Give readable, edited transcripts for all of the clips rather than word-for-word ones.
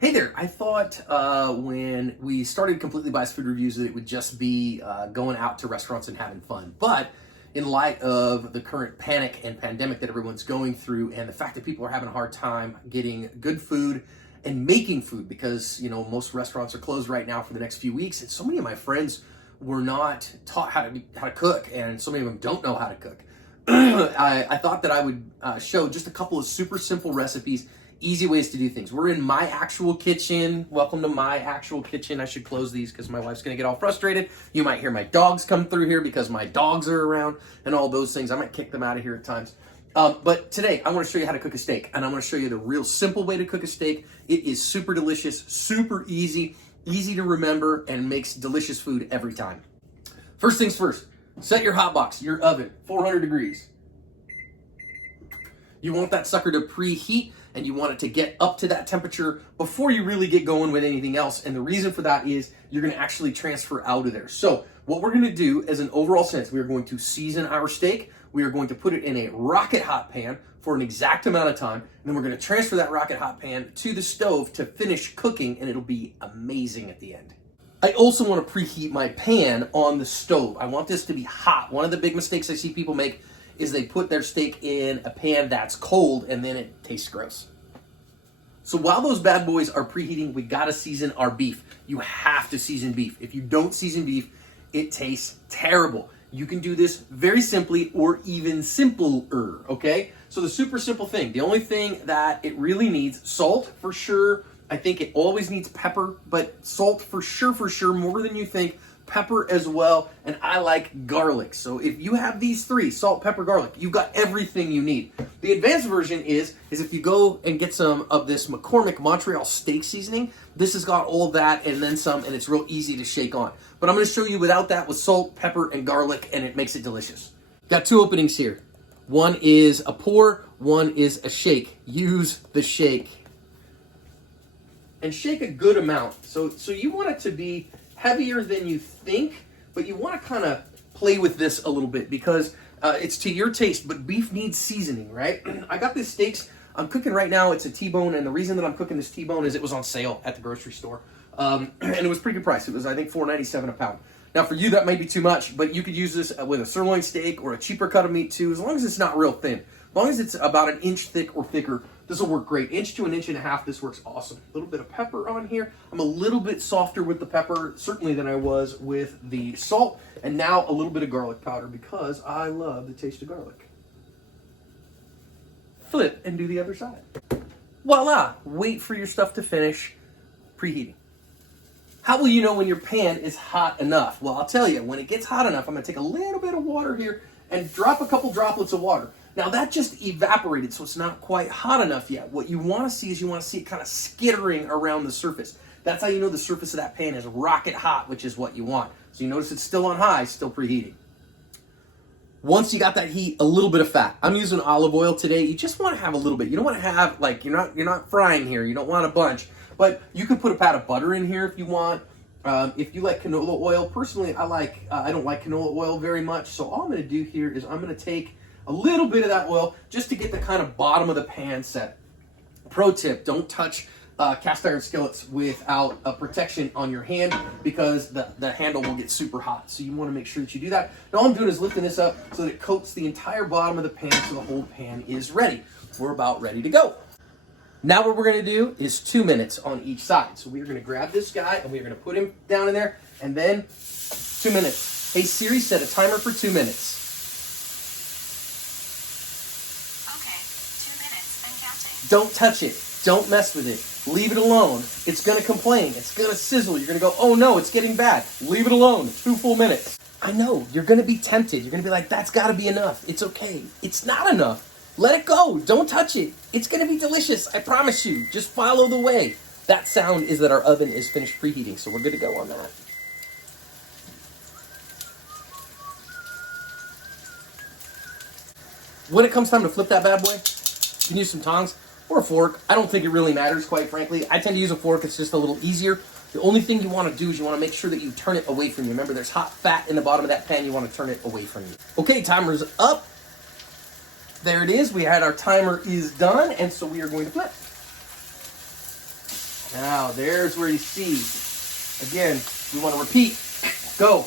Hey there, I thought when we started Completely Biased Food Reviews that it would just be going out to restaurants and having fun. But in light of the current panic and pandemic that everyone's going through and the fact that people are having a hard time getting good food and making food because, most restaurants are closed right now for the next few weeks. And so many of my friends were not taught how to cook, and so many of them don't know how to cook. I thought that I would show just a couple of super simple recipes, easy ways to do things. We're in my actual kitchen. Welcome to my actual kitchen. I should close these because my wife's going to get all frustrated. You might hear my dogs come through here because my dogs are around and all those things. I might kick them out of here at times. But today, I want to show you how to cook a steak, and I'm going to show you the real simple way to cook a steak. It is super delicious, super easy to remember, and makes delicious food every time. First things first, set your hot box, your oven, 400 degrees. You want that sucker to preheat, and you want it to get up to that temperature before you really get going with anything else. And the reason for that is you're going to actually transfer out of there. So what we're going to do as an overall sense, we are going to season our steak. We are going to put it in a rocket hot pan for an exact amount of time. And then we're going to transfer that rocket hot pan to the stove to finish cooking, and it'll be amazing at the end. I also want to preheat my pan on the stove. I want this to be hot. One of the big mistakes I see people make is they put their steak in a pan that's cold and then it tastes gross. So while those bad boys are preheating, we gotta season our beef. You have to season beef. If you don't season beef, it tastes terrible. You can do this very simply or even simpler, okay? So the super simple thing, the only thing that it really needs, salt for sure. I think it always needs pepper, but salt for sure, more than you think. Pepper as well, and I like garlic. So if you have these three, salt, pepper, garlic, you've got everything you need. The advanced version is if you go and get some of this McCormick Montreal steak seasoning, this has got all of that and then some, and it's real easy to shake on. But I'm going to show you without that with salt, pepper, and garlic, and it makes it delicious. Got two openings here. One is a pour, one is a shake. Use the shake. And shake a good amount. So you want it to be heavier than you think, but you want to kind of play with this a little bit because it's to your taste, but beef needs seasoning, right? I got these steaks I'm cooking right now. It's a T-bone, and the reason that I'm cooking this T-bone is it was on sale at the grocery store, and it was pretty good price. It was, I think, $4.97 a pound. Now, for you, that might be too much, but you could use this with a sirloin steak or a cheaper cut of meat, too, as long as it's not real thin. As long as it's about an inch thick or thicker, this will work great. Inch to an inch and a half, this works awesome. A little bit of pepper on here. I'm a little bit softer with the pepper, certainly than I was with the salt. And now a little bit of garlic powder because I love the taste of garlic. Flip and do the other side. Voila! Wait for your stuff to finish preheating. How will you know when your pan is hot enough? Well, I'll tell you, when it gets hot enough, I'm going to take a little bit of water here and drop a couple droplets of water. Now that just evaporated, so it's not quite hot enough yet. What you want to see is it kind of skittering around the surface. That's how you know the surface of that pan is rocket hot, which is what you want. So you notice it's still on high, still preheating. Once you got that heat, a little bit of fat. I'm using olive oil today. You just want to have a little bit. You don't want to have, you're not frying here. You don't want a bunch. But you can put a pat of butter in here if you want. If you like canola oil, personally, I don't like canola oil very much. So all I'm going to do here is I'm going to take a little bit of that oil just to get the kind of bottom of the pan set. Pro tip, don't touch cast iron skillets without a protection on your hand because the handle will get super hot. So you want to make sure that you do that. Now all I'm doing is lifting this up so that it coats the entire bottom of the pan so the whole pan is ready. We're about ready to go. Now what we're going to do is 2 minutes on each side. So we're going to grab this guy and we're going to put him down in there and then 2 minutes. Hey Siri, set a timer for 2 minutes. Don't touch it. Don't mess with it. Leave it alone. It's going to complain. It's going to sizzle. You're going to go, oh no, it's getting bad. Leave it alone. 2 full minutes. I know. You're going to be tempted. You're going to be like, that's got to be enough. It's okay. It's not enough. Let it go. Don't touch it. It's going to be delicious. I promise you. Just follow the way. That sound is that our oven is finished preheating, so we're good to go on that. When it comes time to flip that bad boy, you can use some tongs or a fork. I don't think it really matters, quite frankly. I tend to use a fork. It's just a little easier. The only thing you want to do is you want to make sure that you turn it away from you. Remember, there's hot fat in the bottom of that pan. You want to turn it away from you. Okay, timer's up. There it is. We had our timer is done, and so we are going to flip. Now, there's where you see. Again, we want to repeat. Go.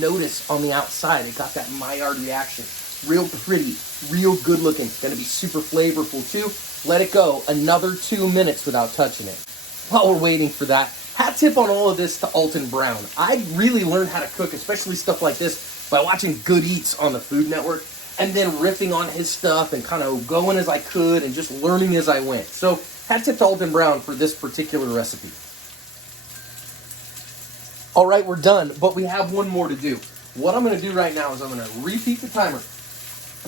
Notice on the outside, it got that Maillard reaction. Real pretty, real good looking. It's going to be super flavorful too. Let it go another 2 minutes without touching it. While we're waiting for that, hat tip on all of this to Alton Brown. I really learned how to cook, especially stuff like this, by watching Good Eats on the Food Network and then riffing on his stuff and kind of going as I could and just learning as I went. So hat tip to Alton Brown for this particular recipe. All right, we're done, but we have one more to do. What I'm going to do right now is I'm going to repeat the timer.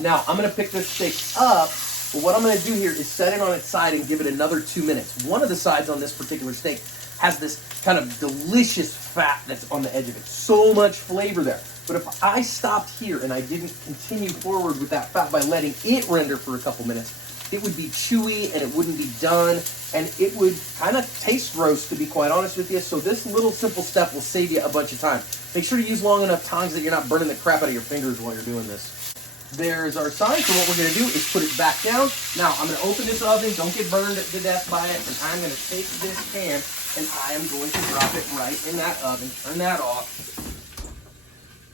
Now, I'm going to pick this steak up, but what I'm going to do here is set it on its side and give it another 2 minutes. One of the sides on this particular steak has this kind of delicious fat that's on the edge of it. So much flavor there. But if I stopped here and I didn't continue forward with that fat by letting it render for a couple minutes, it would be chewy and it wouldn't be done, and it would kind of taste gross, to be quite honest with you. So this little simple step will save you a bunch of time. Make sure to use long enough tongs that you're not burning the crap out of your fingers while you're doing this. There's our side. So what we're going to do is put it back down. Now, I'm going to open this oven. Don't get burned to death by it. And I'm going to take this pan and I am going to drop it right in that oven. Turn that off.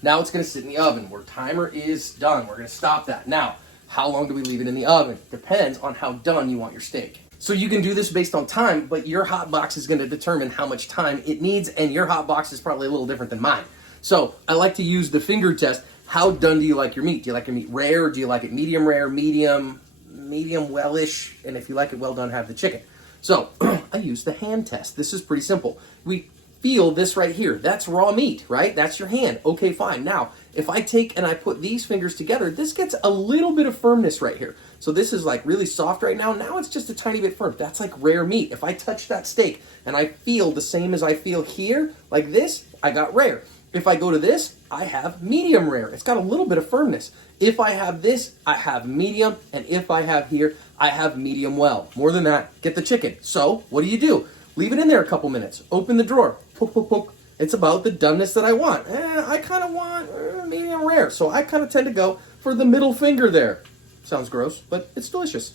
Now it's going to sit in the oven. Our timer is done. We're going to stop that. Now, how long do we leave it in the oven? Depends on how done you want your steak. So you can do this based on time, but your hot box is going to determine how much time it needs, and your hot box is probably a little different than mine. So I like to use the finger test. How done do you like your meat? Do you like your meat rare? Do you like it medium rare, medium wellish? And if you like it well done, have the chicken. So I use the hand test. This is pretty simple. We feel this right here. That's raw meat, right? That's your hand. Okay, fine. Now, if I take and I put these fingers together, this gets a little bit of firmness right here. So this is like really soft right now. Now it's just a tiny bit firm. That's like rare meat. If I touch that steak and I feel the same as I feel here, like this, I got rare. If I go to this, I have medium rare. It's got a little bit of firmness. If I have this, I have medium. And if I have here, I have medium well. More than that, get the chicken. So what do? Leave it in there a couple minutes. Open the drawer. Poke, poke, poke. It's about the doneness that I want. I kind of want medium rare. So I kind of tend to go for the middle finger there. Sounds gross, but it's delicious.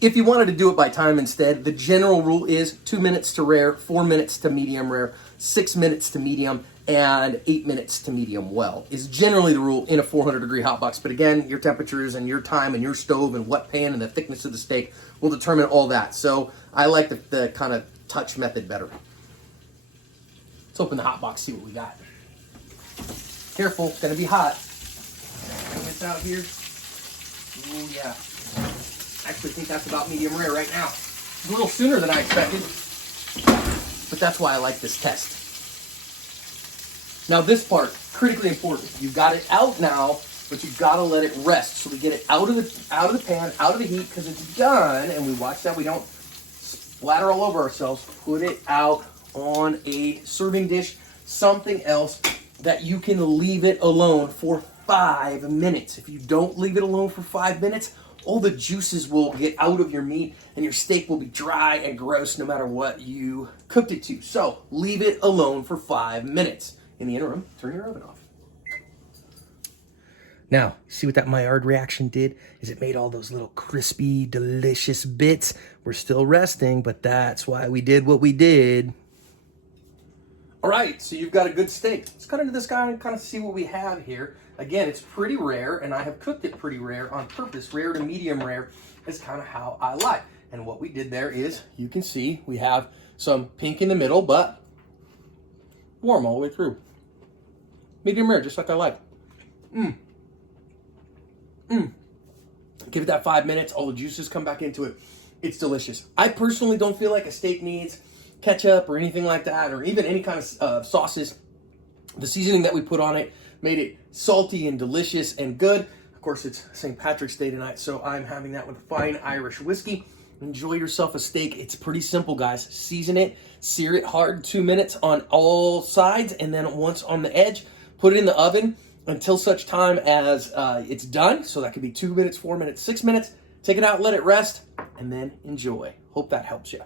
If you wanted to do it by time instead, the general rule is 2 minutes to rare, 4 minutes to medium rare, 6 minutes to medium, and 8 minutes to medium well is generally the rule in a 400-degree hot box. But again, your temperatures and your time and your stove and what pan and the thickness of the steak will determine all that. So I like the kind of touch method better. Let's open the hot box, see what we got. Careful, it's gonna be hot. Bring this out here. Oh yeah. I actually think that's about medium rare right now. A little sooner than I expected, but that's why I like this test. Now this part, critically important. You've got it out now, but you've got to let it rest. So we get it out of the pan, out of the heat, because it's done, and we watch that we don't splatter all over ourselves. Put it out on a serving dish, something else that you can leave it alone for 5 minutes. If you don't leave it alone for 5 minutes, all the juices will get out of your meat and your steak will be dry and gross no matter what you cooked it to. So leave it alone for 5 minutes. In the interim, turn your oven off. Now, see what that Maillard reaction did? Is it made all those little crispy, delicious bits. We're still resting, but that's why we did what we did. All right, so you've got a good steak. Let's cut into this guy and kind of see what we have here. Again, it's pretty rare, and I have cooked it pretty rare on purpose. Rare to medium rare is kind of how I like. And what we did there is, you can see, we have some pink in the middle, but warm all the way through. Medium rare, just like I like. Give it that 5 minutes, all the juices come back into it. It's delicious. I personally don't feel like a steak needs ketchup or anything like that, or even any kind of sauces. The seasoning that we put on it made it salty and delicious and good. Of course, it's St. Patrick's Day tonight, so I'm having that with fine Irish whiskey. Enjoy yourself a steak. It's pretty simple, guys. Season it, sear it hard, 2 minutes on all sides, and then once on the edge, put it in the oven until such time as it's done. So that could be 2 minutes, 4 minutes, 6 minutes. Take it out, let it rest, and then enjoy. Hope that helps you.